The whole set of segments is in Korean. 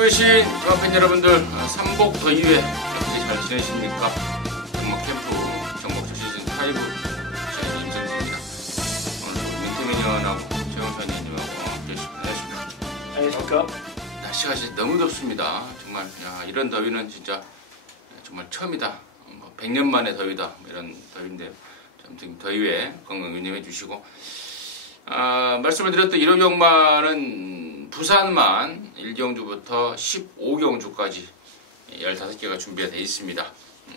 계신 팬 여러분들, 삼복 더위에 어떻게 잘 지내십니까? 정목 캠프 정목조 시즌 5 저희 임성수입니다. 오늘 민태민의원하고 최영찬 의원님하고 함께 하겠습니다. 안녕하십니까? 날씨가 진짜 너무 덥습니다. 정말 이런 더위는 진짜 정말 처음이다. 100년 만의 더위다. 이런 더위인데요. 아무튼 더위에 건강 유념해 주시고, 말씀을 드렸던 1호 경마는 부산만 1경주부터 15경주까지 15개가 준비가 되어 있습니다.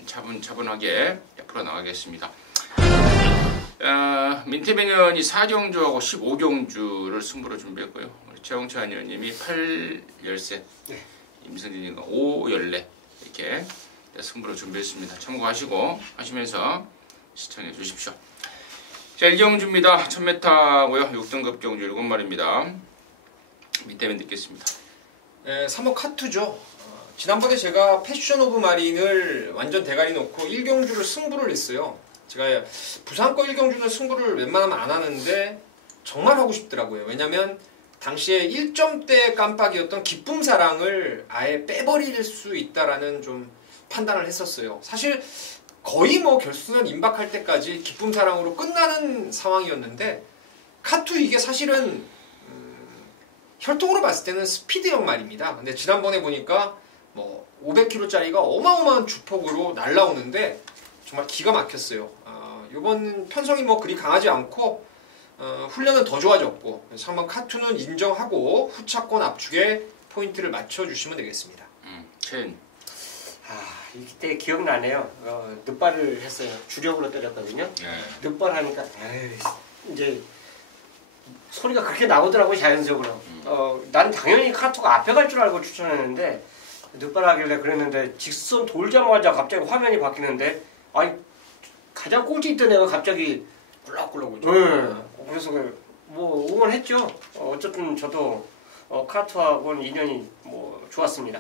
차분차분하게 풀어나가겠습니다. 민태민의원이 4경주하고 15경주를 승부로 준비했고요. 최영찬 의원님이 8열세, 네. 임성진이가 5열내 이렇게 승부로 준비했습니다. 참고하시고 하시면서 시청해 주십시오. 자, 1경주입니다. 1000m고요. 6등급 경주 7마리입니다. 민태민 듣겠습니다. 네, 3호 카투죠. 지난번에 제가 패션 오브 마린을 완전 대가리 놓고 1경주를 승부를 했어요. 제가 부산 거 1경주는 승부를 웬만하면 안 하는데 정말 하고 싶더라고요. 왜냐면 당시에 1점대 깜빡이었던 기쁨사랑을 아예 빼버릴 수 있다라는 좀 판단을 했었어요. 사실 거의 뭐 결승선 임박할 때까지 기쁨사랑으로 끝나는 상황이었는데, 카투 이게 사실은 혈통으로 봤을 때는 스피드형 말입니다. 근데 지난번에 보니까 뭐 500km짜리가 어마어마한 주폭으로 날라오는데 정말 기가 막혔어요. 이번 편성이 뭐 그리 강하지 않고 훈련은 더 좋아졌고, 그래서 한번 카투는 인정하고 후차권 압축에 포인트를 맞춰주시면 되겠습니다. 최은. 이때 기억나네요. 늑발을 했어요. 주력으로 때렸거든요. 네. 늑발 하니까 이제 소리가 그렇게 나오더라고요, 자연적으로. 난 당연히 카투가 앞에 갈 줄 알고 추천했는데 늑발하길래 그랬는데, 직선 돌자마자 갑자기 화면이 바뀌는데, 아니 가장 꼴찌 있던 애가 갑자기 꿀락꿀락 오죠. 그래서 뭐 응원했죠. 어쨌든 저도 카투하고는 인연이 뭐 좋았습니다.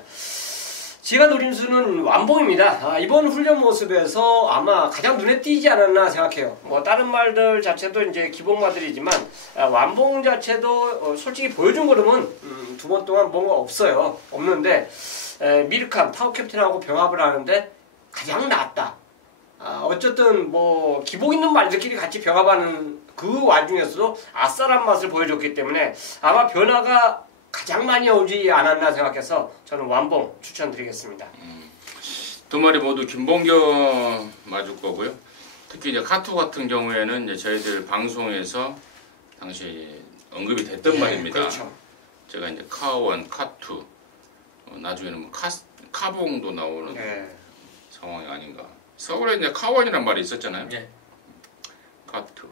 제가 노린 수는 완봉입니다. 이번 훈련 모습에서 아마 가장 눈에 띄지 않았나 생각해요. 뭐 다른 말들 자체도 이제 기본마들이지만 완봉 자체도 솔직히 보여준 걸음은 2번 동안 뭔가 없는데 미르캄 타워 캡틴하고 병합을 하는데 가장 낫다. 어쨌든 뭐 기복 있는 말들끼리 같이 병합하는 그 와중에서도 아싸란 맛을 보여줬기 때문에 아마 변화가 가장 많이 오지 않았나 생각해서 저는 완봉 추천드리겠습니다. 두 마리 모두 김봉경 맞을 거고요. 특히 이제 카투 같은 경우에는 이제 저희들 방송에서 당시 언급이 됐던 말입니다. 그렇죠. 제가 이제 카원, 카투, 나중에는 뭐 카봉도 나오는 상황이 아닌가. 서울에 이제 카원이란 말이 있었잖아요. 네. 카투.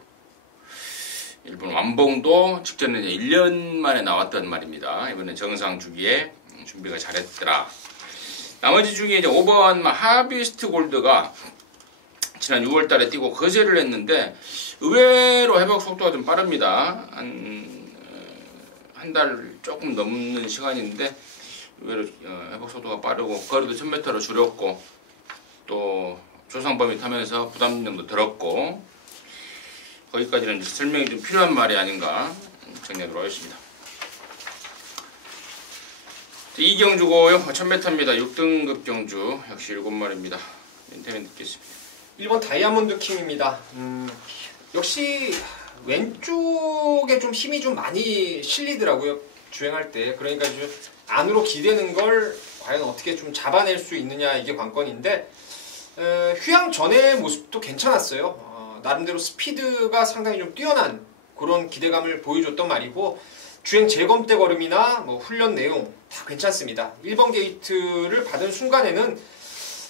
일본 완봉도 직전에 1년 만에 나왔던 말입니다. 이번엔 정상 주기에 준비가 잘했더라. 나머지 중에 이제 5번 하비스트 골드가 지난 6월 달에 뛰고 거제를 했는데 의외로 회복 속도가 좀 빠릅니다. 한 달 조금 넘는 시간인데 의외로 회복 속도가 빠르고 거리도 1000m로 줄였고 또 조상범위 타면서 부담력도 들었고, 거기까지는 설명이 좀 필요한 말이 아닌가 정리하도록 하겠습니다. 2경주고요. 1000m입니다. 6등급 경주. 역시 7마리입니다. 민태민 듣겠습니다. 1번 다이아몬드 킹입니다. 역시 왼쪽에 좀 힘이 좀 많이 실리더라고요, 주행할 때. 그러니까 좀 안으로 기대는 걸 과연 어떻게 좀 잡아낼 수 있느냐, 이게 관건인데, 휴양 전의 모습도 괜찮았어요. 나름대로 스피드가 상당히 좀 뛰어난 그런 기대감을 보여줬던 말이고, 주행 재검 때 걸음이나 뭐 훈련 내용 다 괜찮습니다. 1번 게이트를 받은 순간에는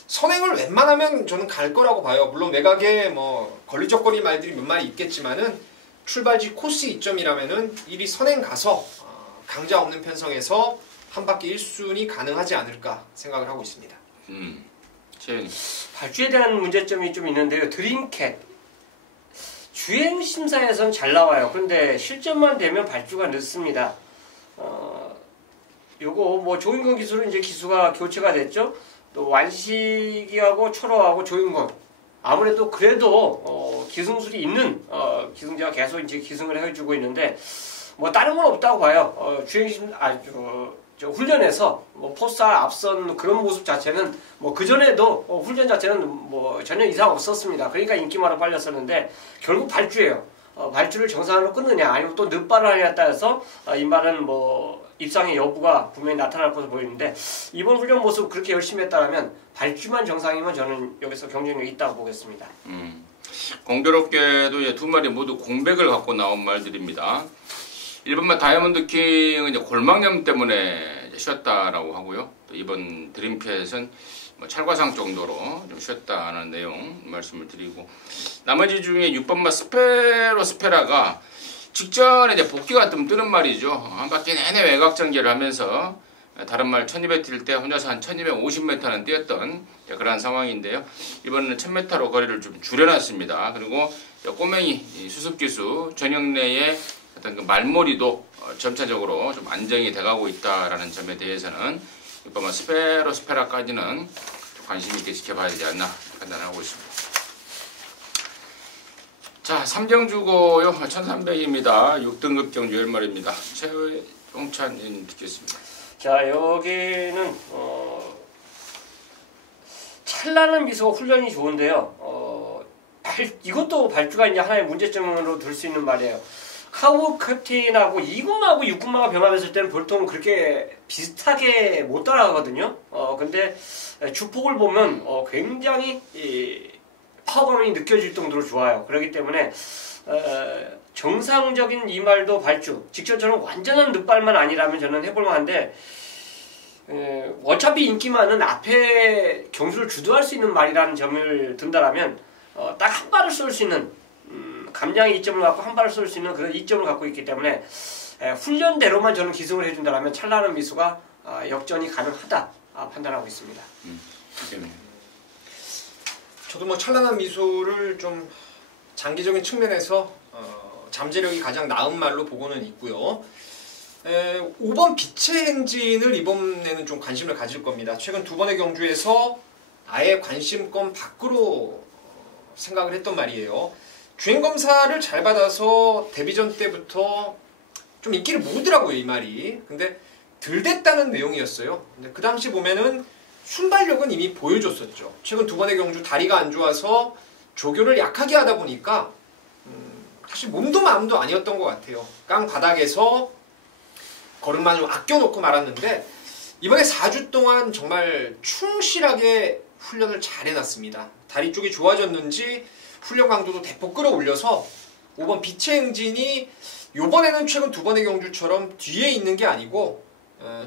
선행을 웬만하면 저는 갈 거라고 봐요. 물론 외곽에 뭐 걸리적거리 말들이 몇 마리 있겠지만은 출발지 코스 이점이라면은 이리 선행 가서 강자 없는 편성에서 한 바퀴 1순위 가능하지 않을까 생각을 하고 있습니다. 발주에 대한 문제점이 좀 있는데요. 드림캣 주행 심사에선 잘 나와요. 근데 실전만 되면 발주가 늦습니다. 요거 뭐 조인건 기술은 이제 기수가 교체가 됐죠. 또 완식이하고 초로하고 조인건 아무래도 그래도 기승술이 있는 기승제가 계속 이제 기승을 해주고 있는데 뭐 다른 건 없다고 봐요. 훈련에서 뭐 포스타 앞선 그런 모습 자체는 뭐 그 전에도 훈련 자체는 뭐 전혀 이상 없었습니다. 그러니까 인기마로 빨렸었는데 결국 발주예요. 발주를 정상으로 끊느냐 아니면 또 늦발을 하냐에 따라서 이 말은 뭐 입상의 여부가 분명히 나타날 것으로 보이는데 이번 훈련 모습 그렇게 열심히 했다면 발주만 정상이면 저는 여기서 경쟁력이 있다고 보겠습니다. 공교롭게도 이제 두 마리 모두 공백을 갖고 나온 말들입니다. 1번만 다이아몬드 킹은 이제 골막염 때문에 이제 쉬었다라고 하고요. 또 이번 드림캣은 뭐 찰과상 정도로 좀 쉬었다는 내용 말씀을 드리고, 나머지 중에 6번만 스페라가 직전에 이제 복귀가 좀 뜨는 말이죠. 한 바퀴 내내 외곽 전개를 하면서 다른 말 1200 뛸 때 혼자서 한 1250m는 뛰었던 그런 상황인데요. 이번에는 1000m로 거리를 좀 줄여놨습니다. 그리고 꼬맹이 수습기수 전형래의 어떤 그 말머리도 점차적으로 좀 안정이 돼가고 있다라는 점에 대해서는 이번 스페라까지는 관심 있게 지켜봐야 되지 않나 판단하고 있습니다. 자, 3경주고요. 1300입니다. 6등급 경주 10마리입니다. 최용찬님 듣겠습니다. 자, 여기는 찬란한 미소가 훈련이 좋은데요. 이것도 발주가 이제 하나의 문제점으로 들 수 있는 말이에요. 카우 캡틴하고 2군마하고 6군마가 병합했을 때는 보통 그렇게 비슷하게 못 따라가거든요. 근데 주폭을 보면 굉장히 파워감이 느껴질 정도로 좋아요. 그렇기 때문에 정상적인 이 말도 발주, 직전처럼 완전한 늑발만 아니라면 저는 해볼만한데 어차피 인기만은 앞에 경주를 주도할 수 있는 말이라는 점을 든다라면 딱 한 발을 쏠 수 있는 감량의 이점을 갖고 한 발을 쏠 수 있는 그런 이점을 갖고 있기 때문에 훈련대로만 저는 기승을 해준다면 찬란한 미수가 역전이 가능하다 판단하고 있습니다. 저도 뭐 찬란한 미소를 좀 장기적인 측면에서 잠재력이 가장 나은 말로 보고는 있고요. 5번 빛의 행진을 이번에는 좀 관심을 가질 겁니다. 최근 두 번의 경주에서 아예 관심권 밖으로 생각을 했던 말이에요. 주행검사를 잘 받아서 데뷔전 때부터 좀 인기를 모으더라고요, 이 말이. 근데 덜 됐다는 내용이었어요. 근데 그 당시 보면은 순발력은 이미 보여줬었죠. 최근 두 번의 경주 다리가 안 좋아서 조교를 약하게 하다 보니까 사실 몸도 마음도 아니었던 것 같아요. 깡 바닥에서 걸음만 좀 아껴놓고 말았는데 이번에 4주 동안 정말 충실하게 훈련을 잘 해놨습니다. 다리 쪽이 좋아졌는지 훈련 강도도 대폭 끌어올려서 5번 빛의 행진이 이번에는 최근 두 번의 경주처럼 뒤에 있는 게 아니고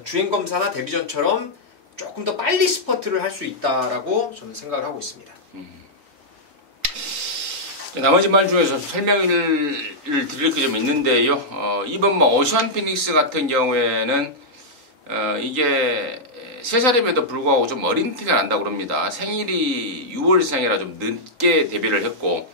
주행검사나 데뷔전처럼 조금 더 빨리 스퍼트를 할 수 있다라고 저는 생각을 하고 있습니다. 나머지 말 중에서 설명을 드릴 게 좀 있는데요. 이번 뭐 오션 피닉스 같은 경우에는 이게 3살임에도 불구하고 좀 어린 티가 난다고 그럽니다. 생일이 6월생이라 좀 늦게 데뷔를 했고,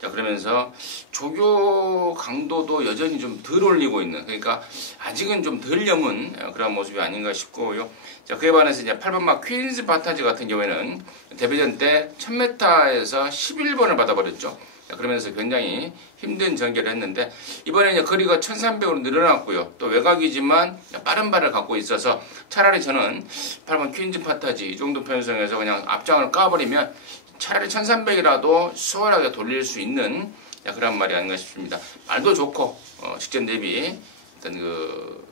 자, 그러면서 조교 강도도 여전히 좀 덜 올리고 있는, 그러니까 아직은 좀 덜 염은 그런 모습이 아닌가 싶고요. 자, 그에 반해서 이제 8번마 퀸즈 바타지 같은 경우에는 데뷔전 때 1000m에서 11번을 받아버렸죠. 자, 그러면서 굉장히 힘든 전개를 했는데 이번에 이제 거리가 1300으로 늘어났고요. 또 외곽이지만 빠른 발을 갖고 있어서 차라리 저는 8번 퀸즈 바타지 이 정도 편성에서 그냥 앞장을 까버리면 차라리 1300이라도 수월하게 돌릴 수 있는 그런 말이 아닌가 싶습니다. 말도 좋고 직전 대비 어떤 그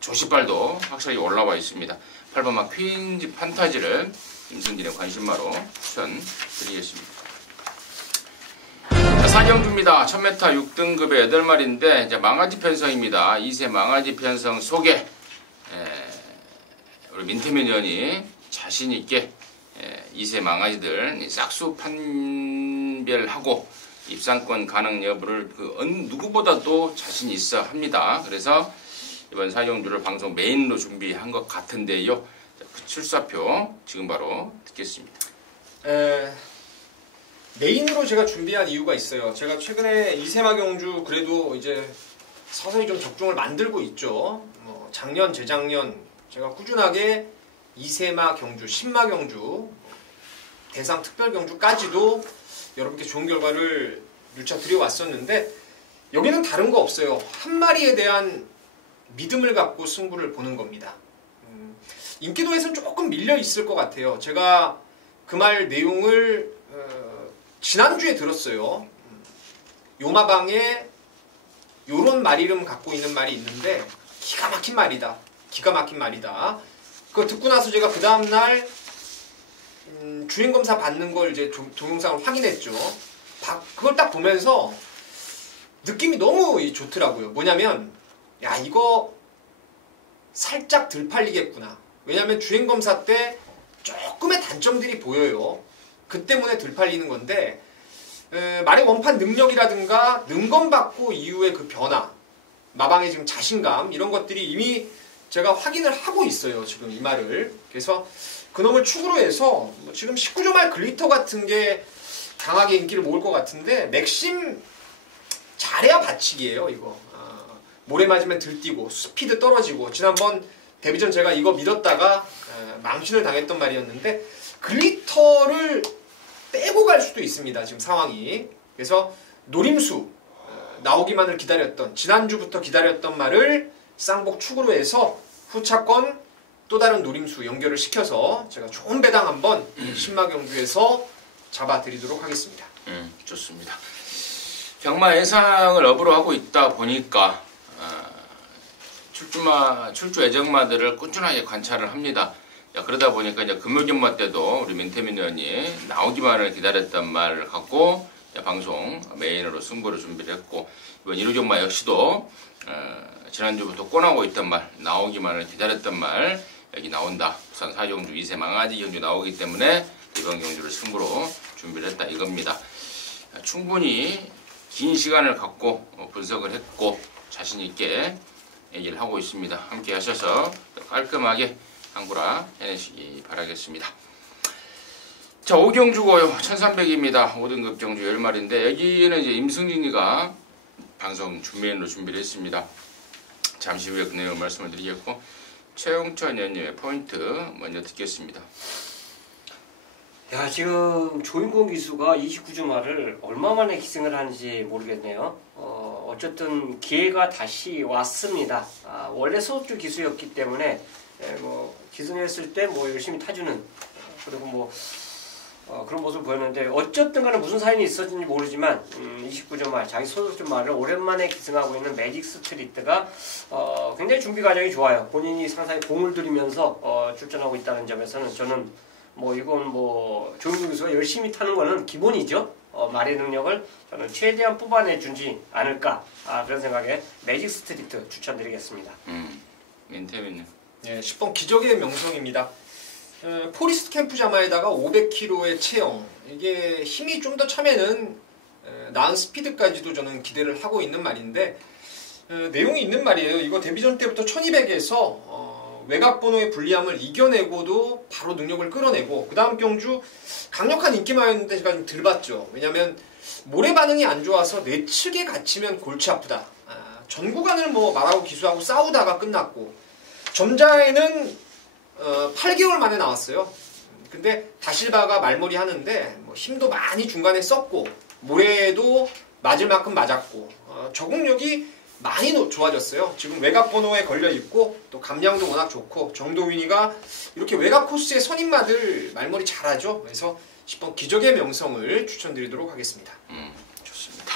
조시발도 확실히 올라와 있습니다. 8번마 퀸즈 판타지를 임승진의 관심마로 추천드리겠습니다. 자, 4경주입니다. 1000m 6등급의 8마리인데 이제 망아지 편성입니다. 2세 망아지 편성 속에 우리 민태민위원이 자신있게 2세 망아지들 싹수 판별하고 입상권 가능 여부를 그 누구보다도 자신 있어 합니다. 그래서 이번 4경주를 방송 메인으로 준비한 것 같은데요. 그 출사표 지금 바로 듣겠습니다. 메인으로 제가 준비한 이유가 있어요. 제가 최근에 이세마 경주 그래도 이제 서서히 좀 적중을 만들고 있죠. 뭐 작년, 재작년 제가 꾸준하게 이세마 경주, 신마 경주, 대상 특별 경주까지도 여러분께 좋은 결과를 누차 드려왔었는데 여기는 다른 거 없어요. 한 마리에 대한 믿음을 갖고 승부를 보는 겁니다. 인기도에서는 조금 밀려 있을 것 같아요. 제가 그 말 내용을 지난주에 들었어요. 요마방에 요런 말 이름 갖고 있는 말이 있는데 기가 막힌 말이다. 기가 막힌 말이다. 그거 듣고 나서 제가 그 다음날 주행검사 받는 걸 이제 동영상을 확인했죠. 그걸 딱 보면서 느낌이 너무 좋더라고요. 뭐냐면 야 이거 살짝 덜 팔리겠구나. 왜냐면 주행검사 때 조금의 단점들이 보여요. 그 때문에 덜 팔리는 건데 말의 원판 능력이라든가 능검받고 이후의 그 변화, 마방의 지금 자신감 이런 것들이 이미 제가 확인을 하고 있어요. 지금 이 말을. 그래서 그놈을 축으로 해서 지금 19조 말 글리터 같은 게 강하게 인기를 모을 것 같은데 맥심 잘해야 받치기예요. 이거 모래 맞으면 들뛰고 스피드 떨어지고 지난번 데뷔 전 제가 이거 믿었다가 망신을 당했던 말이었는데 글리터를 빼고 갈 수도 있습니다. 지금 상황이. 그래서 노림수 나오기만을 기다렸던 지난주부터 기다렸던 말을 쌍복 축으로 해서 후차권 또 다른 노림수 연결을 시켜서 제가 좋은 배당 한번 신마경주에서 잡아드리도록 하겠습니다. 좋습니다. 경마 예상을 업으로 하고 있다 보니까 출주 예정마들을 꾸준하게 관찰을 합니다. 그러다 보니까 이제 금요경마 때도 우리 민태민 의원이 나오기만을 기다렸던 말을 갖고 방송 메인으로 승부를 준비를 했고 이번 1호경마 역시도 지난주부터 꼬나고 있던 말 나오기만을 기다렸던 말 여기 나온다. 부산 4경주 2세 망아지 경주 나오기 때문에 이번 경주를 승부로 준비를 했다 이겁니다. 충분히 긴 시간을 갖고 분석을 했고 자신 있게 얘기를 하고 있습니다. 함께 하셔서 깔끔하게 한구라 해내시기 바라겠습니다. 자, 5경주고요. 1300입니다. 5등급 경주 10마리인데 여기는 이제 임승진이가 방송 준비인으로 준비를 했습니다. 잠시 후에 그 내용 말씀을 드리겠고 최용천 의원님의 포인트 먼저 듣겠습니다. 야, 지금 조인공 기수가 29주 말을 얼마 만에 기승을 하는지 모르겠네요. 어쨌든 기회가 다시 왔습니다. 원래 소속주 기수였기 때문에 기승했을 때 열심히 타주는 그리고 그런 모습을 보였는데 어쨌든 간에 무슨 사연이 있었는지 모르지만 29주 말 자기 소속주 말을 오랜만에 기승하고 있는 매직 스트리트가 굉장히 준비 과정이 좋아요. 본인이 상당히 공을 들이면서 출전하고 있다는 점에서는 저는 이건 조인공 기수가 열심히 타는 거는 기본이죠. 말의 능력을 저는 최대한 뽑아내주지 않을까 그런 생각에 매직 스트리트 추천드리겠습니다. 민태민님. 네, 10번 기적의 명성입니다. 포리스트 캠프 자마에다가 500km의 체형 이게 힘이 좀 더 차면은 나은 스피드까지도 저는 기대를 하고 있는 말인데 내용이 있는 말이에요. 이거 데뷔전 때부터 1200에서 외곽 번호의 불리함을 이겨내고도 바로 능력을 끌어내고 그 다음 경주 강력한 인기마였는데 제가 좀 덜 봤죠. 왜냐면 모래 반응이 안 좋아서 내측에 갇히면 골치 아프다. 전 구간을 말하고 기수하고 싸우다가 끝났고 점자에는 8개월 만에 나왔어요. 근데 다실바가 말머리 하는데 힘도 많이 중간에 썼고 모래도 맞을 만큼 맞았고 적응력이 많이 좋아졌어요. 지금 외곽 번호에 걸려있고 또 감량도 워낙 좋고 정도윤이가 이렇게 외곽 코스의 선임마들 말머리 잘하죠. 그래서 10번 기적의 명성을 추천드리도록 하겠습니다. 좋습니다.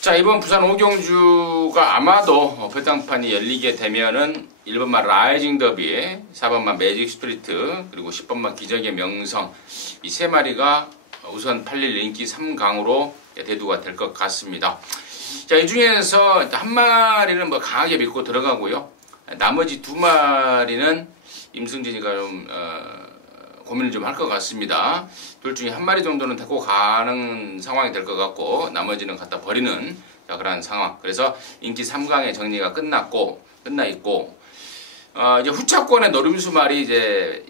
자, 이번 부산 5경주가 아마도 배당판이 열리게 되면은 1번만 라이징 더비, 4번만 매직 스트리트, 그리고 10번만 기적의 명성 이 세 마리가 우선 팔릴 인기 3강으로 대두가 될 것 같습니다. 자, 이 중에서 한 마리는 강하게 믿고 들어가고요. 나머지 두 마리는 임승진이가 좀 고민을 좀 할 것 같습니다. 둘 중에 한 마리 정도는 데리고 가는 상황이 될 것 같고 나머지는 갖다 버리는 그런 상황. 그래서 인기 3강의 정리가 끝나 있고 이제 후차권의 노림수 말이 이제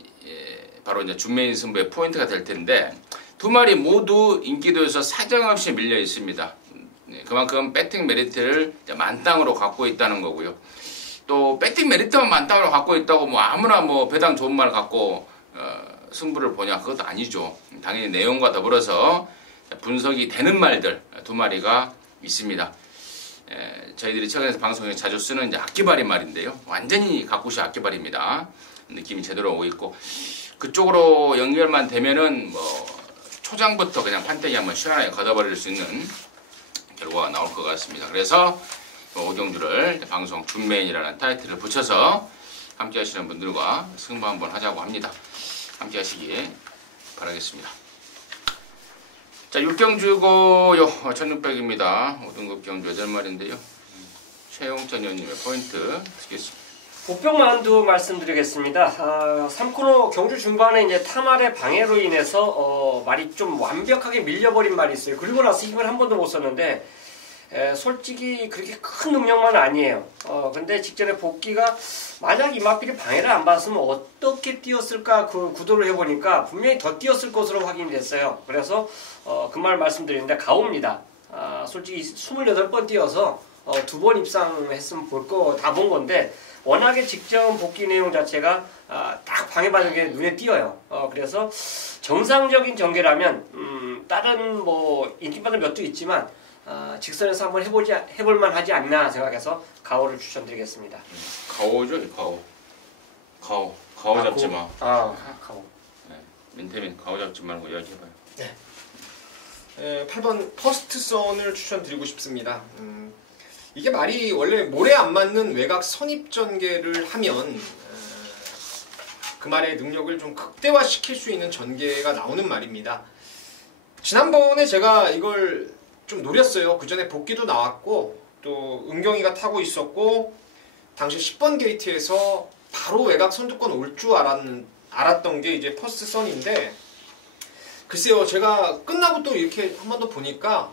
바로 이제 준메인 승부의 포인트가 될 텐데 두 마리 모두 인기도에서 사정없이 밀려 있습니다. 그만큼 배팅 메리트를 만땅으로 갖고 있다는 거고요. 또 배팅 메리트만 만땅으로 갖고 있다고 아무나 배당 좋은 말 갖고 승부를 보냐 그것도 아니죠. 당연히 내용과 더불어서 분석이 되는 말들 두 마리가 있습니다. 저희들이 최근에 방송에 자주 쓰는 이제 악기발인 말인데요. 완전히 가꾸시 악기발입니다. 느낌이 제대로 오고 있고 그쪽으로 연결만 되면은 뭐 초장부터 그냥 판때기 한번 시원하게 걷어버릴 수 있는 결과가 나올 것 같습니다. 그래서 오경주를 방송 준메인이라는 타이틀을 붙여서 함께 하시는 분들과 승부 한번 하자고 합니다. 함께 하시기 바라겠습니다. 자, 6경주고요. 1600입니다. 5등급 경주 8마리인데요. 최용천 의원님의 포인트 듣겠습니다. 보병만두 말씀드리겠습니다. 3코너 경주 중반에 이제 타말의 방해로 인해서 말이 좀 완벽하게 밀려버린 말이 있어요. 그리고 나서 힘을 한 번도 못 썼는데 솔직히 그렇게 큰 능력만 아니에요. 근데 직전에 복귀가 만약 이마필이 방해를 안 받았으면 어떻게 뛰었을까 그 구도를 해보니까 분명히 더 뛰었을 것으로 확인이 됐어요. 그래서 그 말 말씀드리는데 가오입니다. 솔직히 28번 뛰어서 2번 입상했으면 볼 거 다 본 건데 워낙에 직전 복귀 내용 자체가 딱 방해받는 게 눈에 띄어요. 그래서 정상적인 전개라면 다른 뭐 인기받는 몇도 있지만 직선에서 한번 해볼만 하지 않나 생각해서 가오를 추천드리겠습니다. 가오죠, 가오 잡지 마. 가오. 네, 민태민 가오 잡지 말고 이야기해봐요. 네. 8번 퍼스트선을 추천드리고 싶습니다. 이게 말이 원래 모래 안 맞는 외곽 선입 전개를 하면 그 말의 능력을 좀 극대화시킬 수 있는 전개가 나오는 말입니다. 지난번에 제가 이걸 좀 노렸어요. 그 전에 복귀도 나왔고 또 은경이가 타고 있었고 당시 10번 게이트에서 바로 외곽 선두권 올 줄 알았던 게 이제 퍼스트 선인데 글쎄요, 제가 끝나고 또 이렇게 한 번 더 보니까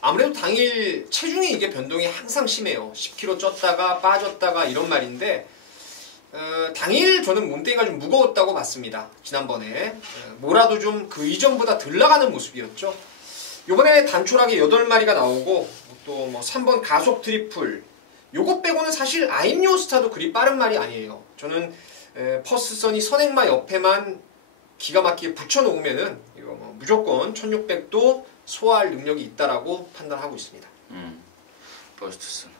아무래도 당일 체중이 이게 변동이 항상 심해요. 10kg 쪘다가 빠졌다가 이런 말인데 당일 저는 몸뚱이가 좀 무거웠다고 봤습니다. 지난번에 뭐라도 좀 그 이전보다 덜 나가는 모습이었죠. 요번에 단촐하게 8마리가 나오고 또 뭐 3번 가속 트리플 요거 빼고는 사실 아임요 스타도 그리 빠른 말이 아니에요. 저는 퍼스선이 선행마 옆에만 기가 막히게 붙여놓으면은 이거 뭐 무조건 1600도 소화할 능력이 있다라고 판단하고 있습니다. 퍼스트선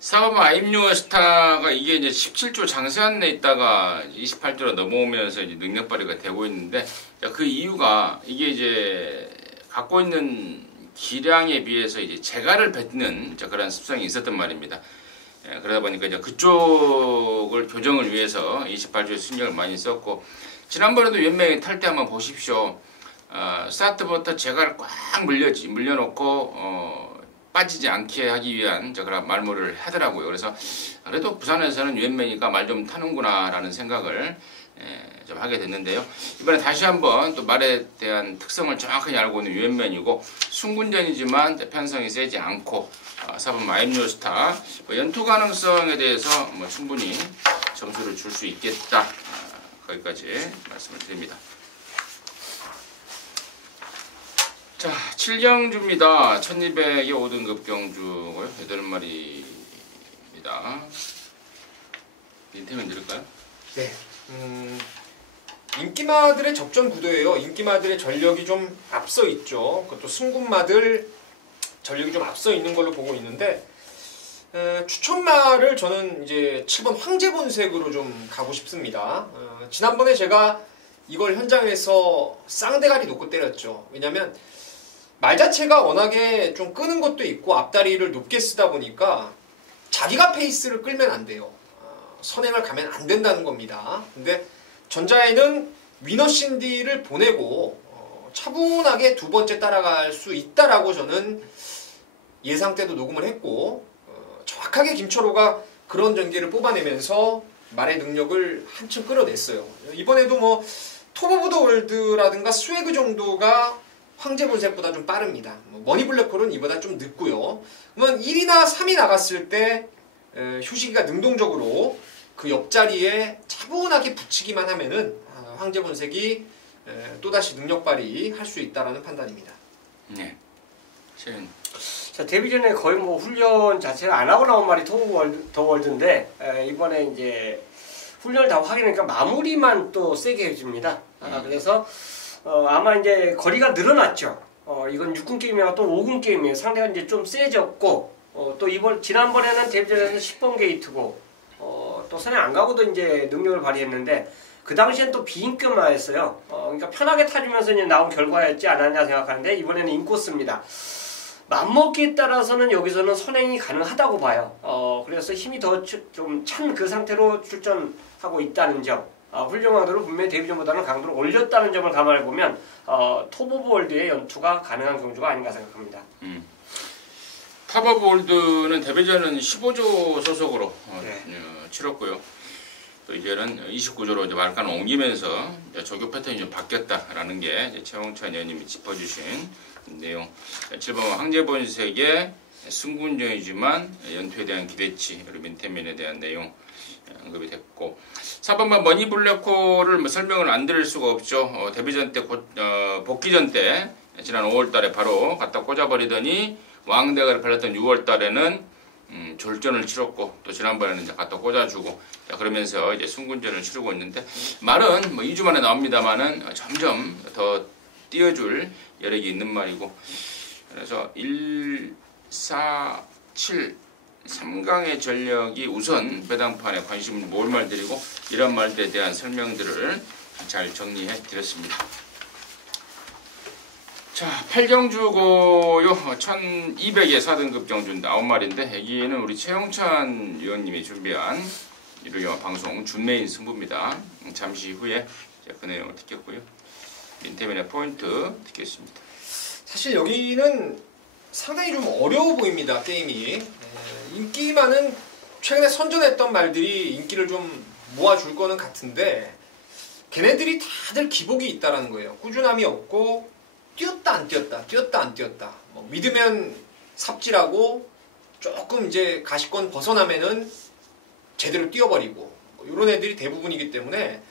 4번 아임요 스타가 이게 이제 17조 장세한 내 있다가 28조로 넘어오면서 이제 능력 발휘가 되고 있는데 그 이유가 이게 이제 갖고 있는 기량에 비해서 이제 재갈을 뱉는 그런 습성이 있었단 말입니다. 그러다 보니까 이제 그쪽을 교정을 위해서 28조에 신경을 많이 썼고 지난번에도 연맹이 탈 때 한번 보십시오. 스타트부터 재갈을 꽉 물려놓고 빠지지 않게 하기 위한 그런 말모를 하더라고요. 그래서 그래도 부산에서는 유엔맨이가 말 좀 타는구나라는 생각을 좀 하게 됐는데요. 이번에 다시 한번 또 말에 대한 특성을 정확하게 알고 있는 유엔맨이고 순군전이지만 편성이 세지 않고 4번 마임요스타 연투 가능성에 대해서 뭐 충분히 점수를 줄 수 있겠다. 거기까지 말씀을 드립니다. 자, 7경주입니다. 1200의 5등급 경주고요. 8마리입니다. 민태면 드릴까요? 네. 인기마들의 접전 구도예요. 인기마들의 전력이 좀 앞서 있죠. 그것도 승군마들 전력이 좀 앞서 있는 걸로 보고 있는데 추천마를 저는 이제 7번 황제본색으로 좀 가고 싶습니다. 지난번에 제가 이걸 현장에서 쌍대가리 놓고 때렸죠. 왜냐면 말 자체가 워낙에 좀 끄는 것도 있고 앞다리를 높게 쓰다 보니까 자기가 페이스를 끌면 안 돼요. 선행을 가면 안 된다는 겁니다. 근데 전자에는 위너 신디를 보내고 차분하게 두 번째 따라갈 수 있다라고 저는 예상 때도 녹음을 했고 정확하게 김철호가 그런 전개를 뽑아내면서 말의 능력을 한층 끌어냈어요. 이번에도 뭐 톱 오브 더 월드라든가 스웨그 정도가 황제본색보다 좀 빠릅니다. 머니블랙홀은 이보다 좀 늦고요. 그러면 1이나 3이 나갔을 때 휴식이가 능동적으로 그 옆자리에 차분하게 붙이기만 하면은 황제본색이 또다시 능력 발휘할 수 있다라는 판단입니다. 네. 자, 데뷔 전에 거의 뭐 훈련 자체를 안 하고 나온 말이 더 월드인데 이번에 이제 훈련을 다 확인하니까 마무리만 또 세게 해줍니다. 그래서 아마 이제 거리가 늘어났죠. 이건 6군 게임이라 또 5군 게임이에요. 상대가 이제 좀 세졌고, 또 지난번에는 데뷔전에서 10번 게이트고, 또 선행 안 가고도 이제 능력을 발휘했는데, 그 당시엔 또 비인격만했어요. 그러니까 편하게 타주면서 이제 나온 결과였지 않았냐 생각하는데, 이번에는 인코스입니다. 맘먹기에 따라서는 여기서는 선행이 가능하다고 봐요. 그래서 힘이 더 좀 찬 그 상태로 출전하고 있다는 점. 훌륭 강도를 분명히 데뷔전보다는 강도를 올렸다는 점을 감안해보면 톱 오브 월드의 연투가 가능한 경주가 아닌가 생각합니다. 탑 오브 월드는 데뷔전은 15조 소속으로 치렀고요. 또 이제는 29조로 이제 말간을 옮기면서 조교 패턴이 좀 바뀌었다라는 게 이제 최홍찬 의원님이 짚어주신 내용. 7번 황제본색의 승군전이지만 연투에 대한 기대치, 그리고 민태민에 대한 내용 언급이 됐고, 4번만 머니블랙홀을 설명을 안 드릴 수가 없죠. 데뷔전 때 복귀전 때 지난 5월달에 바로 갖다 꽂아버리더니 왕대가를 걸렸던 6월달에는 졸전을 치렀고, 또 지난번에는 이제 갖다 꽂아주고, 그러면서 이제 승군전을 치르고 있는데, 말은 뭐 2주 만에 나옵니다만은 점점 더 띄워줄 여력이 있는 말이고, 그래서 1, 4, 7, 3강의 전력이 우선 배당판에 관심을 모을 말들이고, 이런 말들에 대한 설명들을 잘 정리해 드렸습니다. 자, 8경주고요. 1200의 4등급 경주 9마리인데, 여기는 우리 최영찬 의원님이 준비한 이루경화 방송 준메인 승부입니다. 잠시 후에 그 내용을 듣겠고요. 민태민의 포인트 듣겠습니다. 사실 여기는 상당히 좀 어려워 보입니다. 게임이. 인기 많은 최근에 선전했던 말들이 인기를 좀 모아줄 거는 같은데, 걔네들이 다들 기복이 있다라는 거예요. 꾸준함이 없고 뛰었다 안 뛰었다, 뛰었다 안 뛰었다. 뭐 믿으면 삽질하고 조금 이제 가시권 벗어나면은 제대로 뛰어버리고, 뭐 이런 애들이 대부분이기 때문에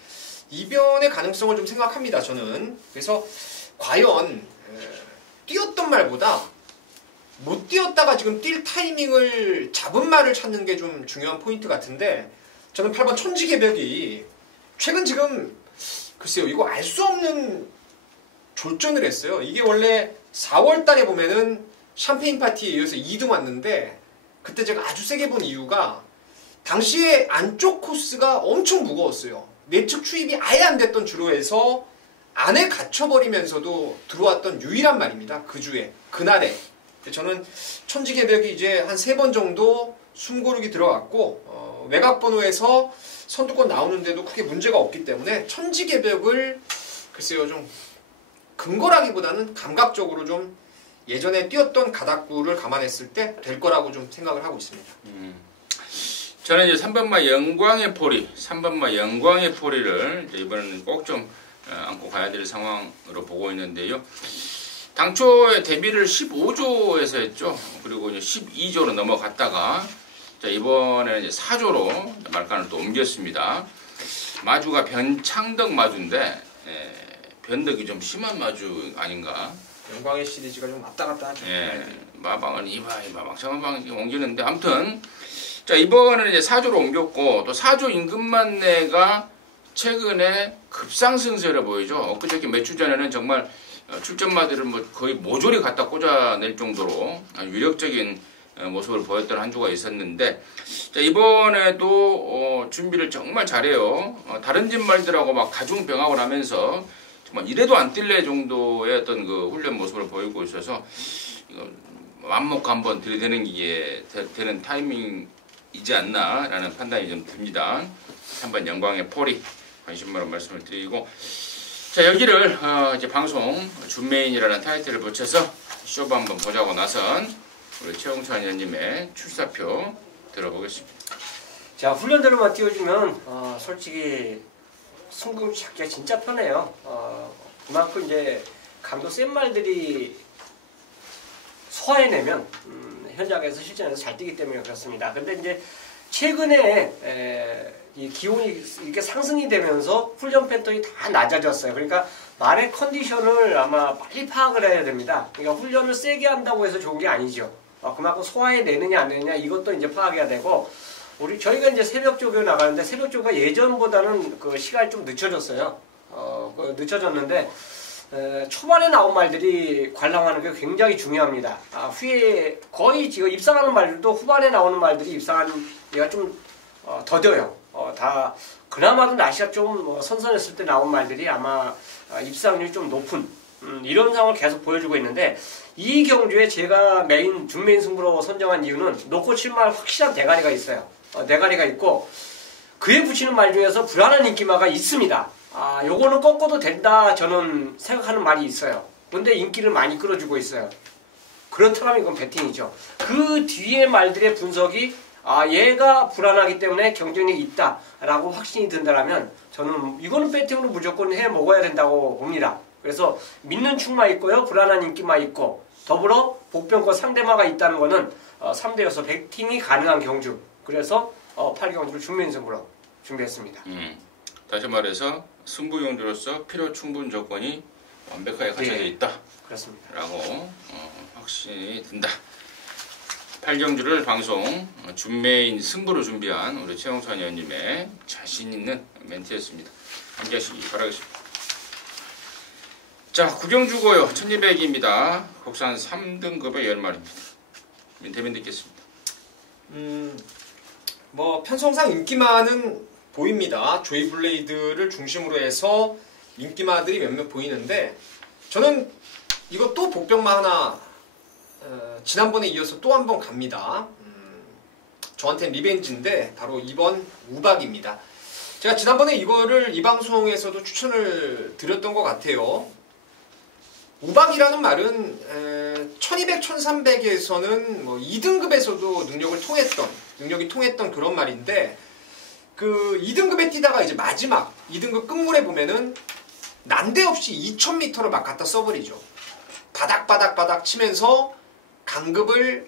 이변의 가능성을 좀 생각합니다. 저는. 그래서 과연 뛰었던 말보다 못 뛰었다가 지금 뛸 타이밍을 잡은 말을 찾는 게 좀 중요한 포인트 같은데, 저는 8번 천지개벽이 최근 지금 글쎄요, 이거 알 수 없는 졸전을 했어요. 이게 원래 4월 달에 보면은 샴페인 파티에 이어서 2등 왔는데, 그때 제가 아주 세게 본 이유가 당시에 안쪽 코스가 엄청 무거웠어요. 내측 추입이 아예 안 됐던 주로에서 안에 갇혀버리면서도 들어왔던 유일한 말입니다. 그 주에, 그날에. 저는 천지개벽이 이제 한 3번 정도 숨고르기 들어갔고, 외곽번호에서 선두권 나오는데도 크게 문제가 없기 때문에 천지개벽을 글쎄요, 좀 근거라기보다는 감각적으로 좀 예전에 뛰었던 가닥구를 감안했을 때 될 거라고 좀 생각을 하고 있습니다. 저는 이제 3번마 영광의 포리, 3번마 영광의 포리를 이번에는 꼭 좀 안고 가야 될 상황으로 보고 있는데요. 당초에 데뷔를 15조에서 했죠. 그리고 이제 12조로 넘어갔다가, 자, 이번에는 이제 4조로 말간을 또 옮겼습니다. 마주가 변창덕 마주인데, 변덕이 좀 심한 마주 아닌가? 영광의 시리즈가 좀 왔다 갔다 하죠. 마방은 이봐 막창마방 옮기는데, 아무튼 자, 이번에는 이제 4조로 옮겼고, 또 4조 임금만내가 최근에 급상승세를 보이죠. 엊그저께 몇 주 전에는 정말 출전마들을 뭐 거의 모조리 갖다 꽂아낼 정도로 위력적인 모습을 보였던 한 주가 있었는데, 자, 이번에도 준비를 정말 잘해요. 다른 집 말들하고 막 가중병합을 하면서 정말 이래도 안 뛸래 정도의 어떤 그 훈련 모습을 보이고 있어서, 이거 맘먹고 한번 들이대는 게 되는 타이밍이지 않나라는 판단이 좀 듭니다. 한번 영광의 포리 관심으로 말씀을 드리고, 자, 여기를 이제 방송 준메인이라는 타이틀을 붙여서 쇼부 한번 보자고 나선 우리 최홍찬 의원님의 출사표 들어보겠습니다. 자, 훈련대로만 띄워주면 솔직히 승부 잡기가 진짜 편해요. 그만큼 이제 강도 센 말들이 소화해내면 현장에서 실전에서 잘 뛰기 때문에 그렇습니다. 근데 이제 최근에 이 기온이 이렇게 상승이 되면서 훈련 패턴이 다 낮아졌어요. 그러니까 말의 컨디션을 아마 빨리 파악을 해야 됩니다. 그러니까 훈련을 세게 한다고 해서 좋은 게 아니죠. 그만큼 소화해내느냐 안 내느냐 이것도 이제 파악해야 되고, 저희가 이제 새벽 조교 나가는데 새벽 조교가 예전보다는 그 시간이 좀 늦춰졌어요. 늦춰졌는데 초반에 나온 말들이 관람하는 게 굉장히 중요합니다. 후에 거의 지금 입상하는 말들도 후반에 나오는 말들이 입상한 얘가 좀 더뎌요. 다 그나마도 날씨가 좀 선선했을 때 나온 말들이 아마 입상률이 좀 높은 이런 상황을 계속 보여주고 있는데 이 경주에 제가 중메인 승부로 선정한 이유는 놓고 칠 말 확실한 대가리가 있어요. 대가리가 있고 그에 붙이는 말 중에서 불안한 인기마가 있습니다. 요거는 꺾어도 된다 저는 생각하는 말이 있어요. 근데 인기를 많이 끌어주고 있어요. 그렇다면 이건 배팅이죠. 그 뒤에 말들의 분석이 얘가 불안하기 때문에 경쟁력이 있다라고 확신이 든다면 저는 이거는 배팅으로 무조건 해 먹어야 된다고 봅니다. 그래서 믿는 축마 있고요. 불안한 인기마 있고 더불어 복병과 상대마가 있다는 거는 3대6서 배팅이 가능한 경주. 그래서 8경주를 중메인 승부로 준비했습니다. 다시 말해서 승부 경주로서 필요 충분 조건이 완벽하게 갖춰져 있다. 그렇습니다. 라고 확신이 든다. 8경주를 방송 준메인 승부로 준비한 우리 최영선 의원님의 자신 있는 멘트였습니다. 함께 하시기 바라겠습니다. 자, 9경주고요. 1200입니다. 국산 3등급의 10마리입니다. 민태민 듣겠습니다. 뭐 편성상 인기마는 보입니다. 조이 블레이드를 중심으로 해서 인기마들이 몇몇 보이는데 저는 이거 또 복병마 하나 지난번에 이어서 또 한 번 갑니다. 저한테는 리벤지인데 바로 이번 우박입니다. 제가 지난번에 이거를 이 방송에서도 추천을 드렸던 것 같아요. 우박이라는 말은 1200, 1300에서는 뭐 2등급에서도 능력이 통했던 그런 말인데 그 2등급에 뛰다가 이제 마지막 2등급 끝물에 보면은 난데없이 2000m를 막 갖다 써버리죠. 바닥바닥 치면서 강급이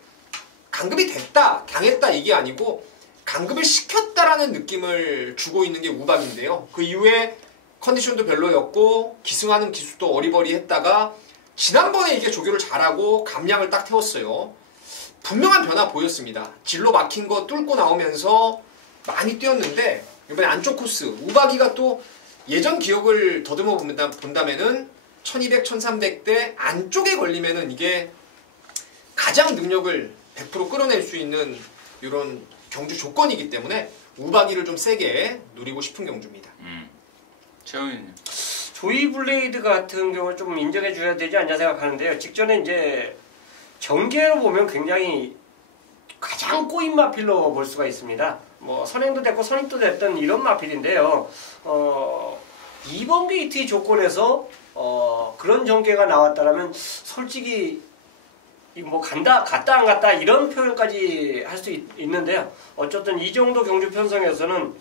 됐다, 당했다 이게 아니고 강급을 시켰다라는 느낌을 주고 있는 게 우박인데요. 그 이후에 컨디션도 별로였고 기승하는 기수도 어리버리했다가 지난번에 이게 조교를 잘하고 감량을 딱 태웠어요. 분명한 변화 보였습니다. 진로 막힌 거 뚫고 나오면서 많이 뛰었는데 이번에 안쪽 코스 우박이가 또 예전 기억을 더듬어 본다면은 1200, 1300대 안쪽에 걸리면은 이게 가장 능력을 100% 끌어낼 수 있는 이런 경주 조건이기 때문에 우박이를 좀 세게 누리고 싶은 경주입니다. 최영인 조이 블레이드 같은 경우를 좀 인정해 줘야 되지 않냐 생각하는데요. 직전에 이제 전개로 보면 굉장히 가장 꼬인 마필로 볼 수가 있습니다. 뭐 선행도 됐고 선입도 됐던 이런 마필인데요. 이번 게이트 조건에서 그런 전개가 나왔다라면 솔직히 뭐 갔다 안 갔다 이런 표현까지 할 수 있는데요. 어쨌든 이 정도 경주 편성에서는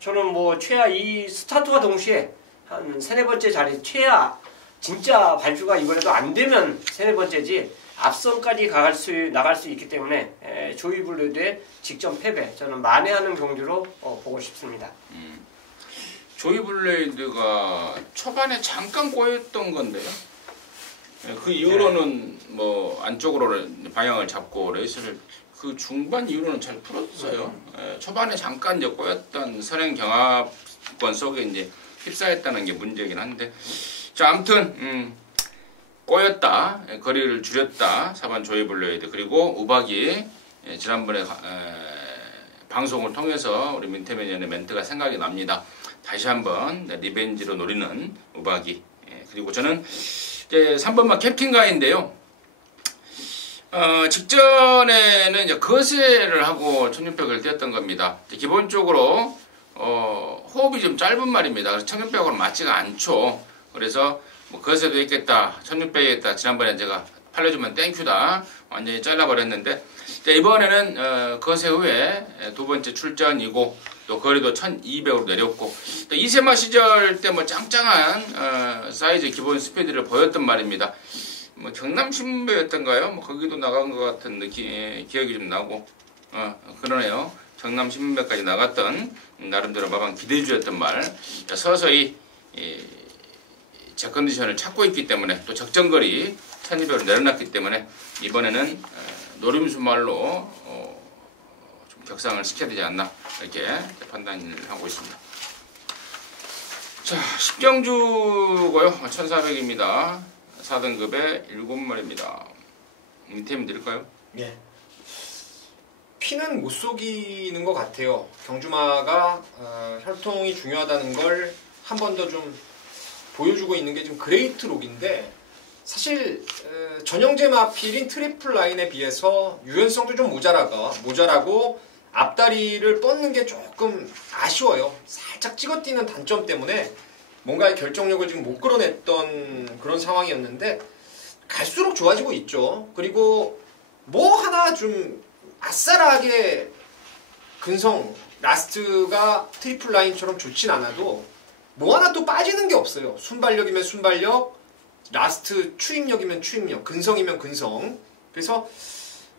저는 뭐 최하 이 스타트와 동시에 한 3-4번째 자리 최하 진짜 발주가 이번에도 안 되면 3-4번째지 앞선까지 나갈 수 있기 때문에 조이 블레이드의 직전 패배 저는 만회하는 경주로 보고 싶습니다. 조이 블레이드가 초반에 잠깐 꼬였던 건데요. 그 이후로는 뭐 안쪽으로 방향을 잡고 레이스를 그 중반 이후로는 잘 풀었어요. 초반에 잠깐 이제 꼬였던 선행 경합권 속에 이제 휩싸였다는 게 문제이긴 한데, 자 아무튼 꼬였다, 거리를 줄였다 4번 조이 블레이드. 그리고 우박이 지난번에 방송을 통해서 우리 민태민 의원의 멘트가 생각이 납니다. 다시 한번 리벤지로 노리는 우박이. 그리고 저는 이제 3번마 캡틴가인데요. 직전에는 이제 거세를 하고 1600을 뛰었던 겁니다. 기본적으로 호흡이 좀 짧은 말입니다. 그래서 1600하고는 맞지가 않죠. 그래서 뭐 거세도 있겠다, 1600이 있겠다. 지난번에 제가 팔려주면 땡큐다 완전히 잘라버렸는데, 이번에는 거세 후에 두 번째 출전이고 또 거리도 1200으로 내렸고, 또 이세마 시절 때 뭐 짱짱한 사이즈 기본 스피드를 보였던 말입니다. 뭐 경남 신문배였던가요? 뭐 거기도 나간 것 같은 기억이 좀 나고, 그러네요. 경남 신문배까지 나갔던 나름대로 마방 기대주였던 말. 서서히 제 컨디션을 찾고 있기 때문에, 또 적정거리 1200으로 내려놨기 때문에 이번에는 노림수 말로 좀 격상을 시켜야 되지 않나 이렇게 판단을 하고 있습니다. 자, 10경주고요. 1400입니다. 4등급에 7마리입니다. 밑에 드릴까요? 예. 피는 못 속이는 것 같아요. 경주마가 혈통이 중요하다는 걸 한 번 더 좀 보여주고 있는 게 지금 그레이트 록인데 사실 전형제 마필인 트리플 라인에 비해서 유연성도 좀 모자라고 앞다리를 뻗는 게 조금 아쉬워요. 살짝 찍어뛰는 단점 때문에 뭔가의 결정력을 지금 못 끌어냈던 그런 상황이었는데 갈수록 좋아지고 있죠. 그리고 뭐 하나 좀 아싸라하게 근성 라스트가 트리플 라인처럼 좋진 않아도 뭐 하나 또 빠지는 게 없어요. 순발력이면 순발력, 라스트 추임력이면 추임력, 근성이면 근성. 그래서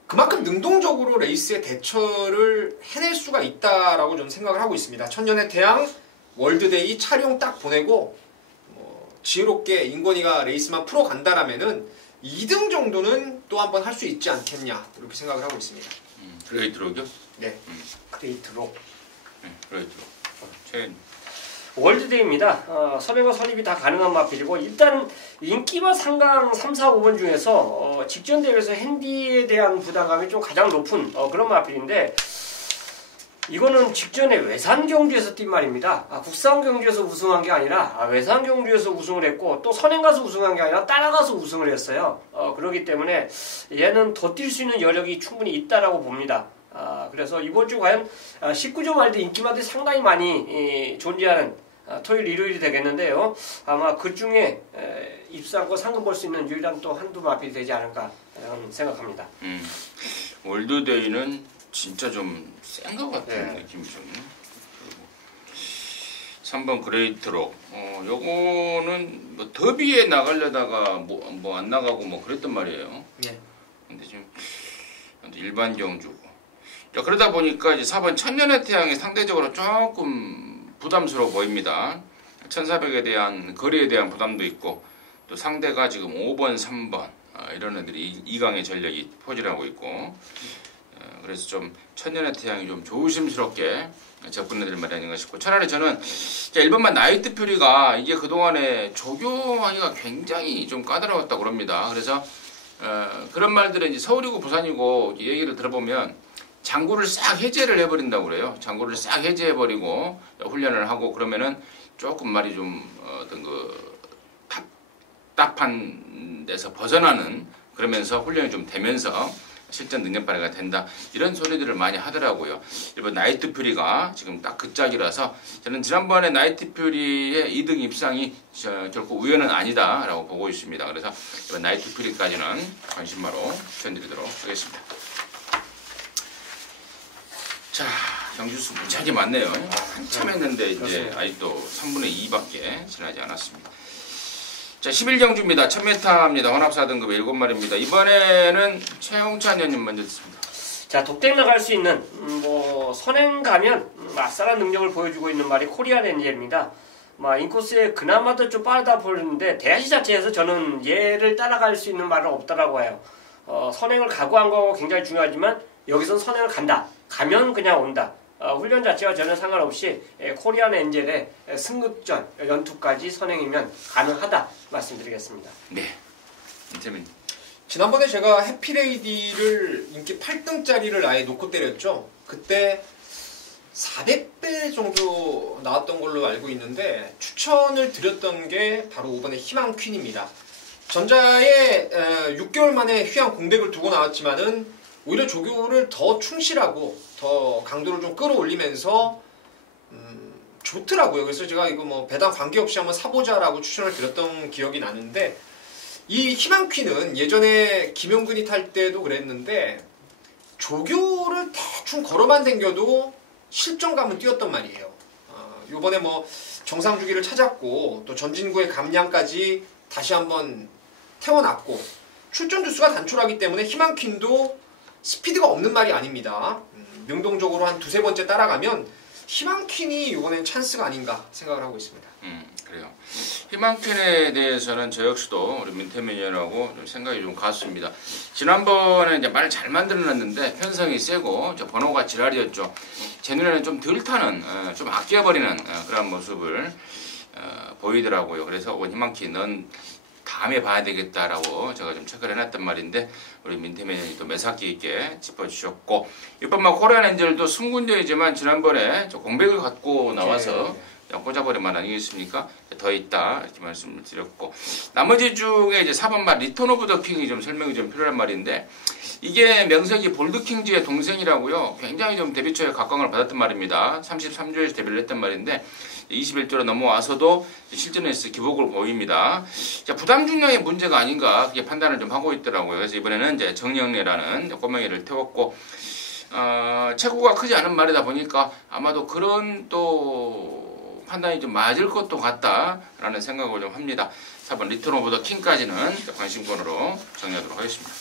그만큼 능동적으로 레이스의 대처를 해낼 수가 있다라고 저는 생각을 하고 있습니다. 천년의 태양 월드데이 촬영 딱 보내고 지혜롭게 인권이가 레이스만 풀어간다라면은 2등 정도는 또 한번 할 수 있지 않겠냐 이렇게 생각을 하고 있습니다. 그레이트록이요? 네. 그레이트 록. 그레이트록. 최근 월드데이입니다. 선행과 선입이 다 가능한 마필이고 일단 인기마 상강 3, 4, 5번 중에서 직전 대회에서 핸디에 대한 부담감이 좀 가장 높은 그런 마필인데 이거는 직전에 외산 경주에서 뛴 말입니다. 국산 경주에서 우승한 게 아니라 외산 경주에서 우승을 했고 또 선행 가서 우승한 게 아니라 따라가서 우승을 했어요. 그렇기 때문에 얘는 더 뛸 수 있는 여력이 충분히 있다라고 봅니다. 그래서 이번 주 과연 19점 와일드 인기마들이 상당히 많이 존재하는 토요일 일요일이 되겠는데요. 아마 그 중에 입상권 상금 볼 수 있는 유일한 또 한두 마필이 되지 않을까 생각합니다. 월드데이는 진짜 좀 센 것 같은 네. 느낌이 좀. 3번 그레이트록. 요거는 뭐 더비에 나가려다가 뭐 안 나가고 뭐 그랬단 말이에요. 예. 근데 지금 일반 경주고. 자, 그러다 보니까 이제 4번 천년의 태양이 상대적으로 조금 부담스러워 보입니다. 1400에 대한 거리에 대한 부담도 있고 또 상대가 지금 5번, 3번 이런 애들이 2강의 전력이 포진하고 있고 그래서 좀 천년의 태양이 좀 조심스럽게 접근해드릴 말이 아닌가 싶고 차라리 저는 1번만 나이트 퓨리가 이게 그동안에 조교하기가 굉장히 좀 까다로웠다고 그럽니다. 그래서 그런 말들은 이제 서울이고 부산이고 얘기를 들어보면 장구를 싹 해제를 해버린다고 그래요. 장구를 싹 해제해버리고 훈련을 하고 그러면은 조금 말이 좀 어떤 그 답답한 데서 벗어나는 그러면서 훈련이 좀 되면서 실전 능력 발휘가 된다. 이런 소리들을 많이 하더라고요. 일본 나이트 퓨리가 지금 딱 그 짝이라서 저는 지난번에 나이트 퓨리의 2등 입상이 결코 우연은 아니다라고 보고 있습니다. 그래서 이번 나이트 퓨리까지는 관심마로 추천드리도록 하겠습니다. 자, 경주수 무지하게 많네요. 한참 했는데 이제 아직도 3분의 2밖에 지나지 않았습니다. 자, 11경주입니다. 1000m입니다. 혼합 4등급 7마리입니다. 이번에는 최홍찬 의원님 먼저 듣습니다. 자, 독땡 나갈 수 있는 선행 가면 아싸란 능력을 보여주고 있는 말이 코리안 엔젤입니다. 인코스에 그나마도 좀 빠르다 보이는데 대하시 자체에서 저는 얘를 따라갈 수 있는 말은 없다라고 해요. 선행을 가고 안 가고 굉장히 중요하지만 여기선 선행을 간다. 가면 그냥 온다. 훈련 자체와 전혀 상관없이 코리안 엔젤의 승급전 연투까지 선행이면 가능하다 말씀드리겠습니다. 네, 이태민. 지난번에 제가 해피레이디를 인기 8등짜리를 아예 놓고 때렸죠. 그때 400배 정도 나왔던 걸로 알고 있는데 추천을 드렸던 게 바로 5번의 희망 퀸입니다. 전자에 6개월 만에 휴양 공백을 두고 나왔지만은 오히려 조교를 더 충실하고 더 강도를 좀 끌어올리면서 좋더라고요. 그래서 제가 이거 뭐 배당 관계없이 한번 사보자라고 추천을 드렸던 기억이 나는데 이 희망퀴는 예전에 김용근이 탈 때도 그랬는데 조교를 대충 걸어만 당겨도 실전감은 뛰었단 말이에요. 요번에 뭐 정상주기를 찾았고 또 전진구의 감량까지 다시 한번 태워놨고 출전 주수가 단촐하기 때문에 희망퀸도 스피드가 없는 말이 아닙니다. 능동적으로 한 두세 번째 따라가면 희망퀸이 이번엔 찬스가 아닌가 생각을 하고 있습니다. 그래요. 희망퀸에 대해서는 저 역시도 우리 민태민 의원하고 좀 생각이 좀 같습니다. 지난번에 이제 말을 잘 만들어놨는데 편성이 세고 번호가 지랄이었죠. 제 눈에는 좀 덜 타는, 좀 아껴버리는 그런 모습을 보이더라고요. 그래서 희망키 넌 다음에 봐야 되겠다라고 제가 좀 체크를 해놨단 말인데 우리 민태맨이 또 매사기 있게 짚어주셨고 이번 막 코리안 엔젤도 승군대이지만 지난번에 저 공백을 갖고 나와서 꽂아버리면 아니겠습니까? 더 있다 이렇게 말씀을 드렸고 나머지 중에 이제 4번 말 리턴 오브 더 킹이 좀 설명이 좀 필요한 말인데 이게 명색이 볼드킹즈의 동생이라고요. 굉장히 좀 데뷔초에 각광을 받았단 말입니다. 33조에서 데뷔를 했단 말인데 21조로 넘어와서도 실전에서 기복을 보입니다. 자, 부담 중량의 문제가 아닌가 그렇게 판단을 좀 하고 있더라고요. 그래서 이번에는 이제 정영래라는 꼬맹이를 태웠고 체구가 크지 않은 말이다 보니까 아마도 그런 또 판단이 좀 맞을 것도 같다라는 생각을 좀 합니다. 4번 리턴 오브 더 킹까지는 관심권으로 정리하도록 하겠습니다.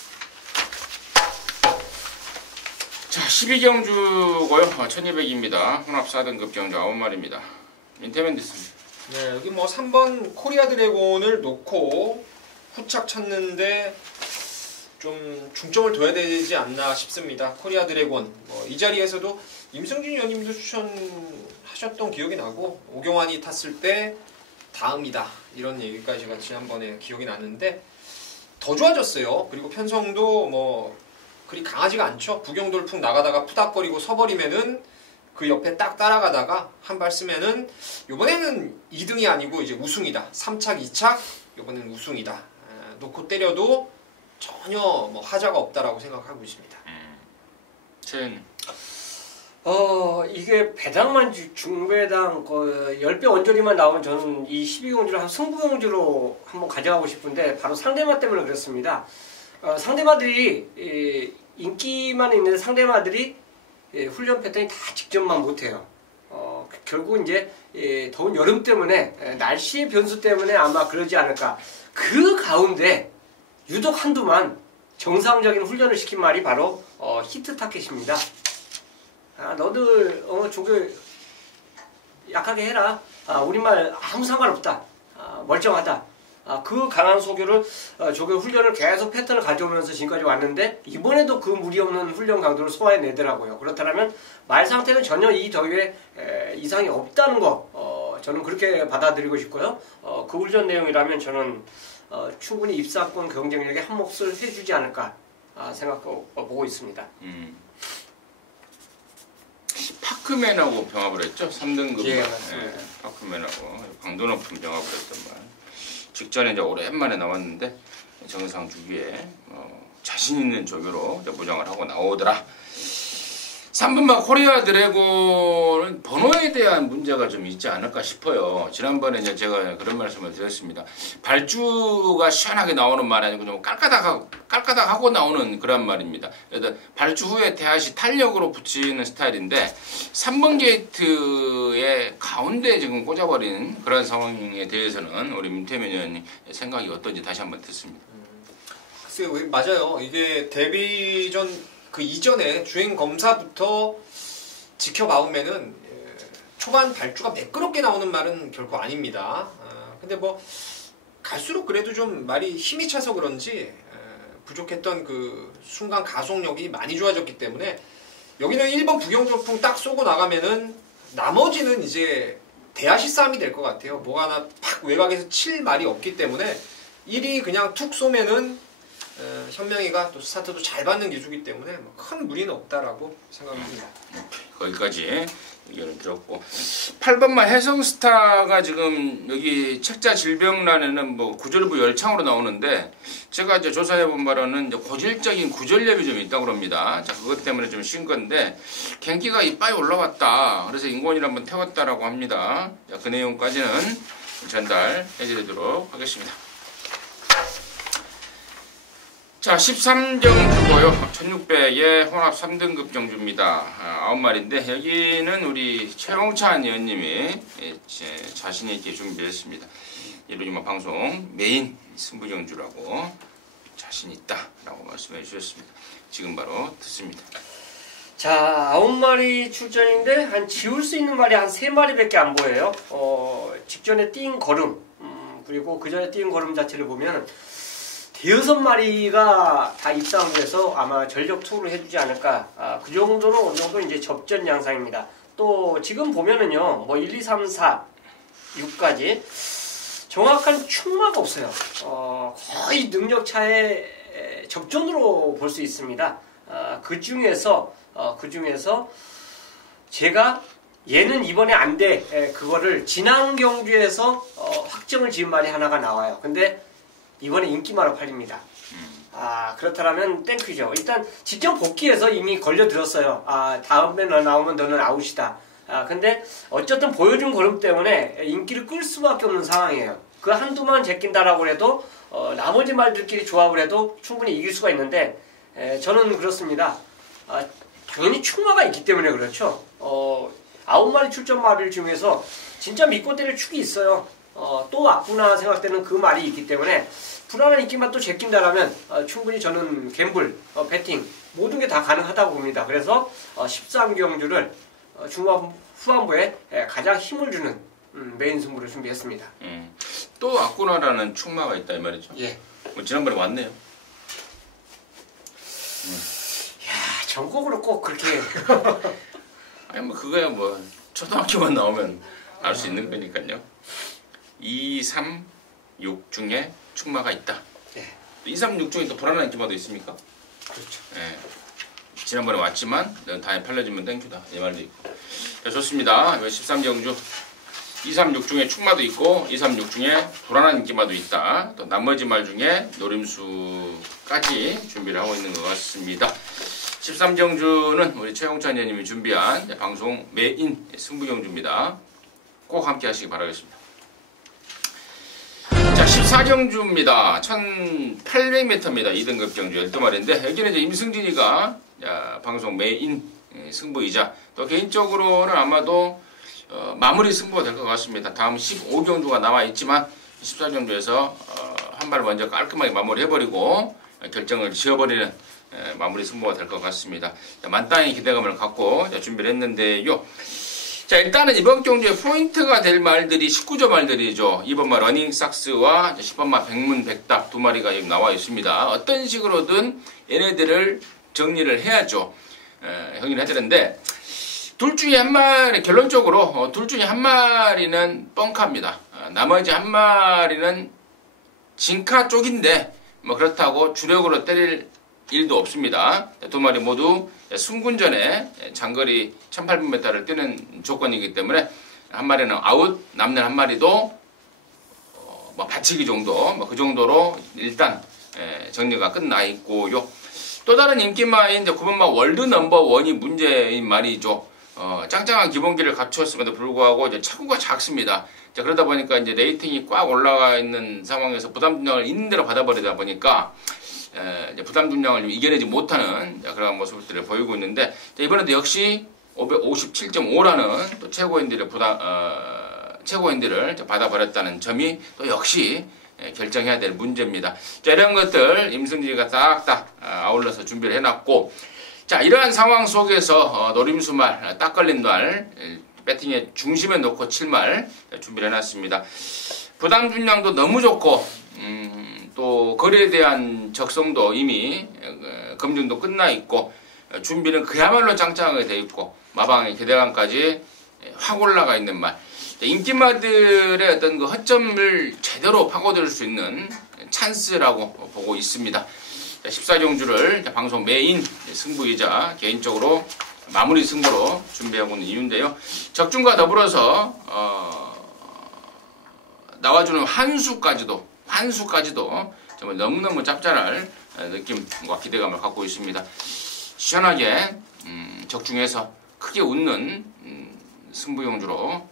자, 12경주고요. 1200입니다. 혼합 4등급 경주 9마리입니다. 민태맨 됐습니다. 네, 여기 뭐 3번 코리아 드래곤을 놓고 후착 찾는데 좀 중점을 둬야 되지 않나 싶습니다. 코리아 드래곤. 이 자리에서도 임승준 의원님도 추천하셨던 기억이 나고 오경환이 탔을 때 다음이다. 이런 얘기까지 제가 지난번에 기억이 나는데 더 좋아졌어요. 그리고 편성도 뭐 그리 강하지가 않죠. 부경돌풍 나가다가 푸닥거리고 서버리면은 그 옆에 딱 따라가다가 한 발 쓰면은 이번에는 2등이 아니고 이제 우승이다. 3착, 2착 이번에는 우승이다. 놓고 때려도 전혀 뭐 하자가 없다라고 생각하고 있습니다. 이게 배당만 중배당 10배 원조리만 나오면 저는 이 12경주를 한 승부경주로 한번 가져가고 싶은데 바로 상대마 때문에 그렇습니다. 상대마들이 인기만 있는데 상대마들이 훈련 패턴이 다 직접만 못해요. 결국 이제 더운 여름 때문에 날씨의 변수 때문에 아마 그러지 않을까. 그 가운데 유독 한두만 정상적인 훈련을 시킨 말이 바로 히트 타켓입니다. 너들 조교 약하게 해라. 우리말 아무 상관없다. 멀쩡하다. 그 강한 소교를 조교 훈련을 계속 패턴을 가져오면서 지금까지 왔는데 이번에도 그 무리 없는 훈련 강도를 소화해내더라고요. 그렇다면 말 상태는 전혀 이 더위에 이상이 없다는 거 저는 그렇게 받아들이고 싶고요. 그 훈련 내용이라면 저는 충분히 입사권 경쟁력에 한 몫을 해주지 않을까 생각하고 보고 있습니다. 파크맨하고 병합을 했죠. 3등급. 예, 맞습니다. 파크맨하고 강도 높은 병합을 했던 말. 직전에 이제 오랜만에 나왔는데 정상 주기에 자신 있는 조교로 무장을 하고 나오더라. 3번만 코리아 드래곤은 번호에 대한 문제가 좀 있지 않을까 싶어요. 지난번에 이제 제가 그런 말씀을 드렸습니다. 발주가 시원하게 나오는 말이 아니고 좀 깔까닥하고 나오는 그런 말입니다. 그래서 발주 후에 대하시 탄력으로 붙이는 스타일인데 3번 게이트의 가운데 지금 꽂아버린 그런 상황에 대해서는 우리 민태민 의원님 생각이 어떤지 다시 한번 듣습니다. 글쎄요, 맞아요. 이게 데뷔 전 그 이전에 주행 검사부터 지켜봐오면은 초반 발주가 매끄럽게 나오는 말은 결코 아닙니다. 근데 뭐 갈수록 그래도 좀 말이 힘이 차서 그런지 부족했던 그 순간 가속력이 많이 좋아졌기 때문에 여기는 1번 부경돌풍 딱 쏘고 나가면은 나머지는 이제 대하시 싸움이 될 것 같아요. 뭐가 하나 팍 외곽에서 칠 말이 없기 때문에 1이 그냥 툭 쏘면은 현명이가 또 스타트도 잘 받는 기수기 때문에 큰 무리는 없다라고 생각합니다. 거기까지 의견을 들었고 8번만 해성스타가 지금 여기 책자 질병란에는 뭐 구절부 열창으로 나오는데 제가 이제 조사해본 바로는 이제 고질적인 구절염이 좀 있다고 합니다. 자, 그것 때문에 좀 쉰 건데 gen기가 이빨이 올라왔다. 그래서 인권이를 한번 태웠다라고 합니다. 자, 그 내용까지는 전달해드리도록 하겠습니다. 자, 13경주고요. 1600의 혼합 3등급 경주입니다. 9마리인데 여기는 우리 최홍찬 의원님이 자신 있게 준비했습니다. 이루지마 방송 메인 승부경주라고 자신 있다라고 말씀해 주셨습니다. 지금 바로 듣습니다. 자, 9마리 출전인데 한 지울 수 있는 말이 한 3마리밖에 안 보여요. 직전에 뛴 걸음 그리고 그 전에 뛴 걸음 자체를 보면 6마리가 다 입상돼서 아마 전력 투구를 해주지 않을까. 그 정도는 어느 정도 이제 접전 양상입니다. 또 지금 보면은요, 뭐 1, 2, 3, 4 6까지 정확한 충마가 없어요. 거의 능력차의 접전으로 볼 수 있습니다. 그 중에서 제가 얘는 이번에 안 돼. 그거를 지난 경주에서 확정을 지은 말이 하나가 나와요. 근데 이번에 인기마로 팔립니다. 그렇다면 땡큐죠. 일단 직전 복귀해서 이미 걸려들었어요. 다음에 나오면 너는 아웃이다. 근데 어쨌든 보여준 걸음 때문에 인기를 끌 수밖에 없는 상황이에요. 그 한두만 제낀다라고 해도 나머지 말들끼리 조합을 해도 충분히 이길 수가 있는데 저는 그렇습니다. 당연히 충마가 있기 때문에 그렇죠. 9마리 출전 말을 중에서 진짜 믿고 때릴 축이 있어요. 또 왔구나 생각되는 그 말이 있기 때문에 불안한 인기만 또 제낀다라면 충분히 저는 갬블, 배팅 모든 게 다 가능하다고 봅니다. 그래서 13경주를 후반부에 가장 힘을 주는 메인 승부를 준비했습니다. 또 왔구나라는 충마가 있다 이 말이죠. 예. 지난번에 왔네요. 야, 전국으로 꼭 그렇게 아니 뭐 그거야 뭐 초등학교만 나오면 알 수 있는 거니까요. 2, 3, 6 중에 충마가 있다. 예. 2, 3, 6 중에 또 불안한 인기마도 있습니까? 그렇죠. 예. 지난번에 왔지만 다음에 팔려주면 땡큐다 이 말도 있고. 자, 좋습니다. 13경주 2, 3, 6 중에 충마도 있고 2, 3, 6 중에 불안한 인기마도 있다. 또 나머지 말 중에 노림수까지 준비를 하고 있는 것 같습니다. 13경주는 우리 최용찬 의원님이 준비한 방송 메인 승부경주입니다. 꼭 함께 하시기 바라겠습니다. 자, 14경주입니다. 1800m입니다. 2등급 경주 12마리인데 여기는 이제 임승진이가 방송 메인 승부이자 또 개인적으로는 아마도 마무리 승부가 될 것 같습니다. 다음 15경주가 남아 있지만 14경주에서 한 발 먼저 깔끔하게 마무리해버리고 결정을 지어버리는 마무리 승부가 될 것 같습니다. 만땅의 기대감을 갖고 준비를 했는데요. 자, 일단은 이번 경주에 포인트가 될 말들이 19조 말들이죠. 2번마 러닝삭스와 10번마 백문백답 두 마리가 여기 나와 있습니다. 어떤 식으로든 얘네들을 정리를 해야죠. 정리를 해야 되는데 둘 중에 한 마리, 결론적으로 둘 중에 한 마리는 뻥카입니다. 나머지 한 마리는 진카 쪽인데 뭐 그렇다고 주력으로 때릴 일도 없습니다. 두 마리 모두 승군전에 장거리 1800m를 뛰는 조건이기 때문에 한 마리는 아웃, 남는 한 마리도 뭐 받치기 정도, 뭐 그 정도로 일단 정리가 끝나 있고요. 또 다른 인기마인 9번마 월드 넘버 원이 문제인 말이죠. 짱짱한 기본기를 갖추었음에도 불구하고 이제 차고가 작습니다. 자, 그러다 보니까 이제 레이팅이 꽉 올라가 있는 상황에서 부담 중량을 있는 대로 받아버리다 보니까 부담 중량을 좀 이겨내지 못하는 그런 모습들을 보이고 있는데 이번에도 역시 557.5라는 또 최고인들을 받아버렸다는 점이 또 역시 결정해야 될 문제입니다. 자, 이런 것들 임승진이가 딱딱 아울러서 준비를 해놨고, 자, 이러한 상황 속에서 노림수말, 딱 걸린 날 배팅의 중심에 놓고 칠 말 준비를 해놨습니다. 부담 중량도 너무 좋고 또 거리에 대한 적성도 이미 검증도 끝나 있고 준비는 그야말로 짱짱하게 돼 있고 마방의 기대감까지 확 올라가 있는 말. 인기마들의 어떤 그 허점을 제대로 파고들 수 있는 찬스라고 보고 있습니다. 14경주를 방송 메인 승부이자 개인적으로 마무리 승부로 준비하고 있는 이유인데요. 적중과 더불어서 나와주는 환수까지도 정말 너무너무 짭짤할 느낌과 기대감을 갖고 있습니다. 시원하게 적중해서 크게 웃는 승부용주로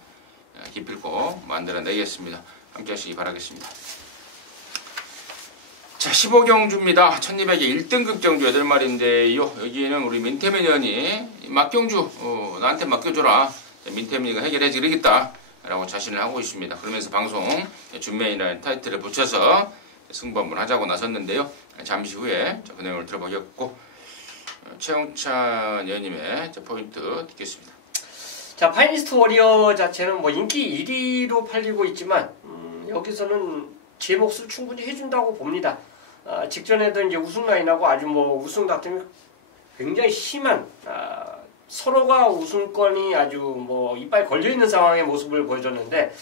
기필코 만들어내겠습니다. 함께 하시기 바라겠습니다. 자, 15경주입니다. 1200에 1등급 경주 8마리인데요. 여기에는 우리 민태민 의원이 막경주 나한테 맡겨줘라. 민태민이가 해결해 주겠다 라고 자신을 하고 있습니다. 그러면서 방송 준메인이라는 타이틀을 붙여서 승부 한번 하자고 나섰는데요. 잠시 후에 그 내용을 들어보겠고 최용찬 의원님의 포인트 듣겠습니다. 자, 파이니스트 워리어 자체는 뭐 인기 1위로 팔리고 있지만 여기서는 제 몫을 충분히 해준다고 봅니다. 직전에도 이제 우승 라인하고 아주 뭐 우승 다툼이 굉장히 심한 서로가 우승권이 아주 뭐 이빨 걸려 있는 상황의 모습을 보여줬는데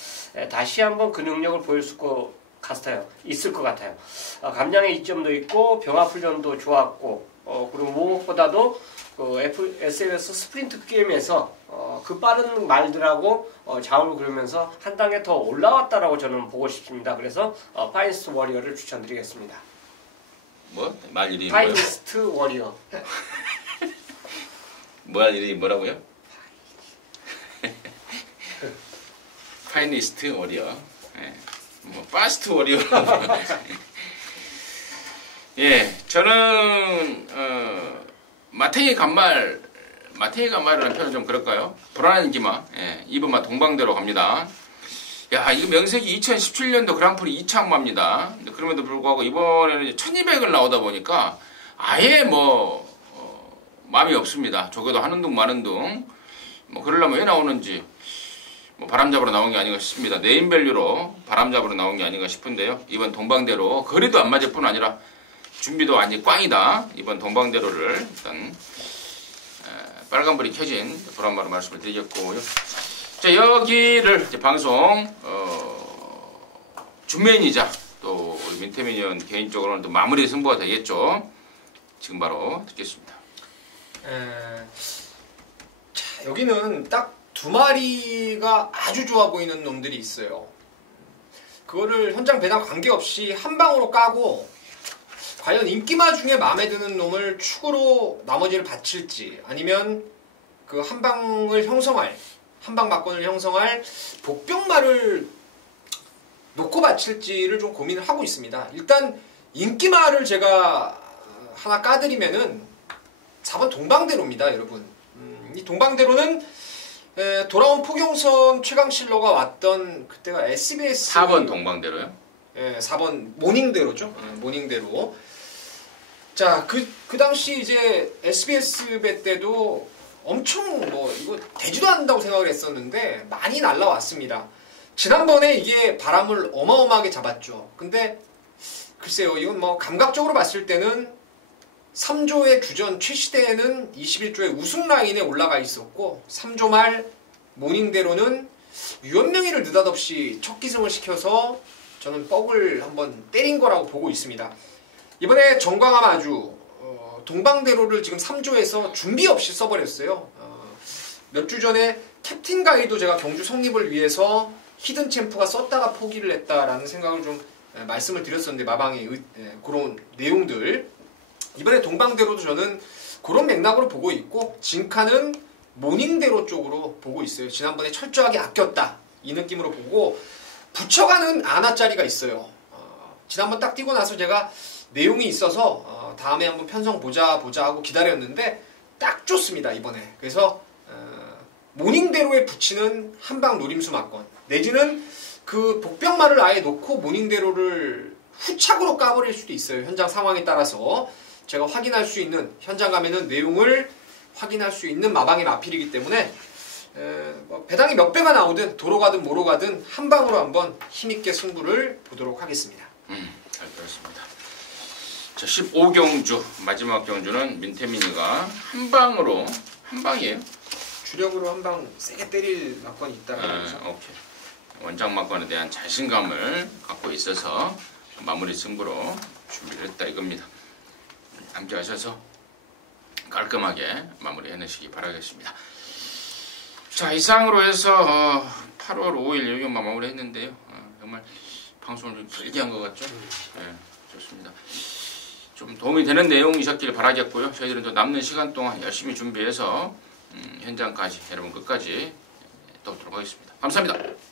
다시 한번 그 능력을 보여줄 것 같아요. 있을 것 같아요. 감량의 이점도 있고 병합 훈련도 좋았고 그리고 무엇보다도 그 SBS 스프린트 게임에서 그 빠른 말들하고 좌우를 그리면서 한 단계 더 올라왔다라고 저는 보고 싶습니다. 그래서 파이니스트 워리어를 추천드리겠습니다. 뭐? 말 이름이 뭐예요? 파이니스트 워리어. 말 이름이 뭐라고요? 파이니스트 워리어. 예. 뭐 파스트 워리어. 예, 저는 마탱이 간말이라는 표현 좀 그럴까요? 불안한 인기마. 예, 이번마 동방대로 갑니다. 야, 이거 명색이 2017년도 그랑프리 2차마입니다. 그럼에도 불구하고 이번에는 1200을 나오다 보니까 아예 뭐 마음이 없습니다. 저게도 하는 둥 마는 둥. 뭐 그러려면 왜 나오는지 뭐 바람 잡으러 나온 게 아닌가 싶습니다. 네임밸류로 바람 잡으러 나온 게 아닌가 싶은데요. 이번 동방대로 거리도 안 맞을 뿐 아니라 준비도 완전 꽝이다. 이번 동방대로를 일단 빨간불이 켜진 보란마로 말씀을 드리겠고요. 자, 여기를 이제 방송 준맨이자 또 우리 민태민위원 개인적으로는 또 마무리 승부가 되겠죠. 지금 바로 듣겠습니다. 자, 여기는 딱 두 마리가 아주 좋아 보이는 놈들이 있어요. 그거를 현장 배당 관계없이 한 방으로 까고 과연 인기마 중에 마음에 드는 놈을 축으로 나머지를 바칠지 아니면 그 한 방을 형성할 한방 막권을 형성할 복병마를 놓고 바칠지를 좀 고민을 하고 있습니다. 일단 인기마를 제가 하나 까드리면은 4번 동방대로입니다, 여러분. 이 동방대로는 돌아온 포경선 최강실러가 왔던 그때가 SBS 4번 동방대로요? 예, 4번 모닝대로죠. 모닝대로. 자, 그 당시 이제 SBS 배 때도 엄청 뭐 이거 되지도 않는다고 생각을 했었는데 많이 날라왔습니다. 지난번에 이게 바람을 어마어마하게 잡았죠. 근데 글쎄요, 이건 뭐 감각적으로 봤을 때는 3조의 주전 최시대에는 21조의 우승 라인에 올라가 있었고 3조 말 모닝대로는 유연명의를 느닷없이 첫 기승을 시켜서 저는 뻑을 한번 때린 거라고 보고 있습니다. 이번에 정광암 아주 동방대로를 지금 3조에서 준비 없이 써버렸어요. 몇 주 전에 캡틴 가이도 제가 경주 성립을 위해서 히든 챔프가 썼다가 포기를 했다라는 생각을 좀 말씀을 드렸었는데 마방의 그런 내용들 이번에 동방대로도 저는 그런 맥락으로 보고 있고 진카는 모닝대로 쪽으로 보고 있어요. 지난번에 철저하게 아꼈다 이 느낌으로 보고 붙여가는 아나짜리가 있어요. 지난번 딱 뛰고 나서 제가 내용이 있어서 다음에 한번 편성 보자 하고 기다렸는데 딱 좋습니다 이번에. 그래서 모닝대로에 붙이는 한방 노림수 막권 내지는 그 복병마를 아예 놓고 모닝대로를 후착으로 까버릴 수도 있어요. 현장 상황에 따라서 제가 확인할 수 있는 현장 가면은 내용을 확인할 수 있는 마방의 마필이기 때문에 뭐 배당이 몇 배가 나오든 도로 가든 뭐로 가든 한 방으로 한번 힘있게 승부를 보도록 하겠습니다. 잘 들었습니다. 자, 15경주 마지막 경주는 민태민이가 한 방이에요? 주력으로 한 방 세게 때릴 막건이 있다는 거죠. 오케이. 원장 막건에 대한 자신감을 갖고 있어서 마무리 승부로 준비를 했다 이겁니다. 함께 하셔서 깔끔하게 마무리 해내시기 바라겠습니다. 자, 이상으로 해서 8월 5일 여기만 마무리 했는데요. 정말 방송을 좀 길게 한 것 같죠? 네, 좋습니다. 좀 도움이 되는 내용이셨길 바라겠고요. 저희들은 또 남는 시간 동안 열심히 준비해서 현장까지 여러분 끝까지 돕도록 하겠습니다. 감사합니다.